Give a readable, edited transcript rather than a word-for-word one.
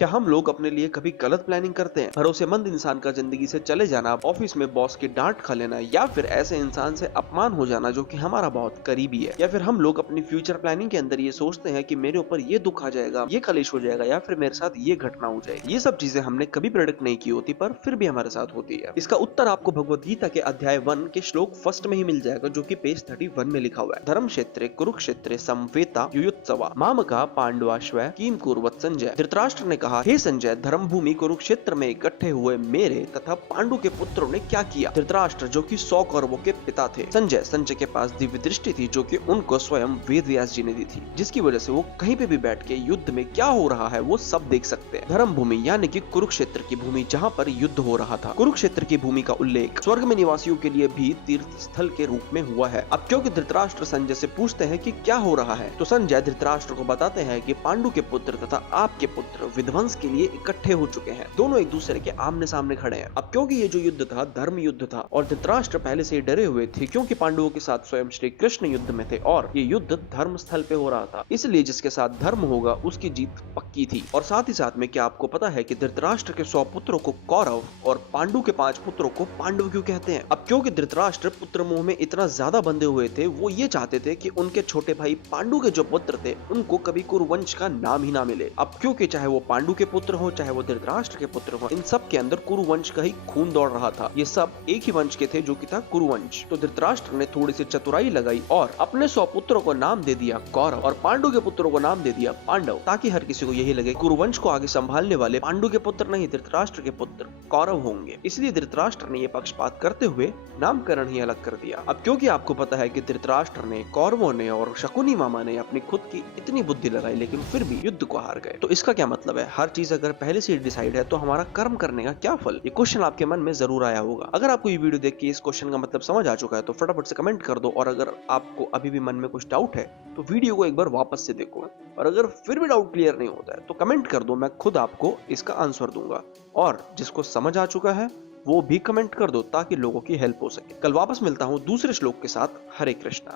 क्या हम लोग अपने लिए कभी गलत प्लानिंग करते हैं? भरोसेमंद इंसान का जिंदगी से चले जाना, ऑफिस में बॉस की डांट खा लेना, या फिर ऐसे इंसान से अपमान हो जाना जो कि हमारा बहुत करीबी है, या फिर हम लोग अपनी फ्यूचर प्लानिंग के अंदर ये सोचते हैं कि मेरे ऊपर ये दुख आ जाएगा, ये कलेश हो जाएगा, या फिर मेरे साथ ये घटना हो जाएगी। ये सब चीजें हमने कभी प्रेडिक्ट नहीं की होती, पर फिर भी हमारे साथ होती है। इसका उत्तर आपको भगवत गीता के अध्याय 1 के श्लोक फर्स्ट में ही मिल जाएगा, जो कि पेज 31 में लिखा हुआ है। धर्म क्षेत्रे कुरुक्षेत्रे समवेता युयुत्सवा मामका पांडवाश्व किम कुर्वत संजय। धृतराष्ट्र ने कहा, हे संजय, धर्मभूमि कुरुक्षेत्र में इकट्ठे हुए मेरे तथा पांडु के पुत्रों ने क्या किया? धृतराष्ट्र जो कि 100 कौरवों के पिता थे। संजय के पास दिव्य दृष्टि थी जो कि उनको स्वयं वेद व्यास जी ने दी थी, जिसकी वजह से वो कहीं पे भी बैठ के युद्ध में क्या हो रहा है वो सब देख सकते हैं। धर्मभूमि यानी कि कुरुक्षेत्र की भूमि जहाँ पर युद्ध हो रहा था। कुरुक्षेत्र की भूमि का उल्लेख स्वर्ग में निवासियों के लिए भी तीर्थ स्थल के रूप में हुआ है। अब क्योंकि धृतराष्ट्र संजय से पूछते हैं कि क्या हो रहा है, तो संजय धृतराष्ट्र को बताते हैं कि पांडु के पुत्र तथा आपके पुत्र विध्वंस के लिए इकट्ठे हो चुके हैं। दोनों एक दूसरे के आमने सामने खड़े हैं। अब क्योंकि ये जो युद्ध था धर्म युद्ध था और धृतराष्ट्र पहले से ही डरे हुए थे, क्योंकि पांडवों के साथ स्वयं श्री कृष्ण युद्ध में थे और ये युद्ध धर्म स्थल पे हो रहा था, इसलिए जिसके साथ धर्म होगा उसकी जीत पक्की थी। और साथ ही साथ में क्या आपको पता है कि धृतराष्ट्र के 100 पुत्रों को कौरव और पांडु के 5 पुत्रों को पांडव क्यों कहते हैं? अब क्योंकि धृतराष्ट्र पुत्र मोह में इतना ज्यादा बंधे हुए थे, वो ये चाहते थे कि उनके छोटे भाई पांडु के जो पुत्र थे उनको कभी कुरुवंश का नाम ही ना मिले। अब क्योंकि चाहे वो पांडु के पुत्र हो चाहे वो धृतराष्ट्र के पुत्र हो, इन सब के अंदर कुरुवंश का ही खून दौड़ रहा था। ये सब एक ही वंश के थे जो कि था कुरुवंश। तो धृतराष्ट्र ने थोड़ी सी चतुराई लगाई और अपने 100 पुत्रों को नाम दे दिया कौरव और पांडु के पुत्रों को नाम दे दिया पांडव, ताकि हर किसी को यही लगे कुरुवंश को आगे संभालने वाले पांडु के पुत्र नहीं, धृतराष्ट्र के पुत्र कौरव होंगे। इसलिए धृतराष्ट्र ने ये पक्षपात करते हुए नामकरण ही अलग कर दिया। अब क्योंकि आपको पता है कि धृतराष्ट्र ने, कौरवों ने और शकुनी मामा ने अपनी खुद की इतनी बुद्धि लगाई लेकिन फिर भी युद्ध को हार गए, तो इसका क्या मतलब है? हर चीज अगर पहले से डिसाइड है तो हमारा कर्म करने का क्या फल? ये क्वेश्चन आपके मन में जरूर आया होगा। अगर आपको ये वीडियो देख के इस क्वेश्चन का मतलब समझ आ चुका है तो फटाफट से कमेंट कर दो, और अगर आपको अभी भी मन में कुछ डाउट है तो वीडियो को एक बार वापस से देखो, और अगर फिर भी डाउट क्लियर नहीं होता है तो कमेंट कर दो, मैं खुद आपको इसका आंसर दूंगा। और जिसको समझ आ चुका है वो भी कमेंट कर दो ताकि लोगों की हेल्प हो सके। कल वापस मिलता हूँ दूसरे श्लोक के साथ। हरे कृष्णा।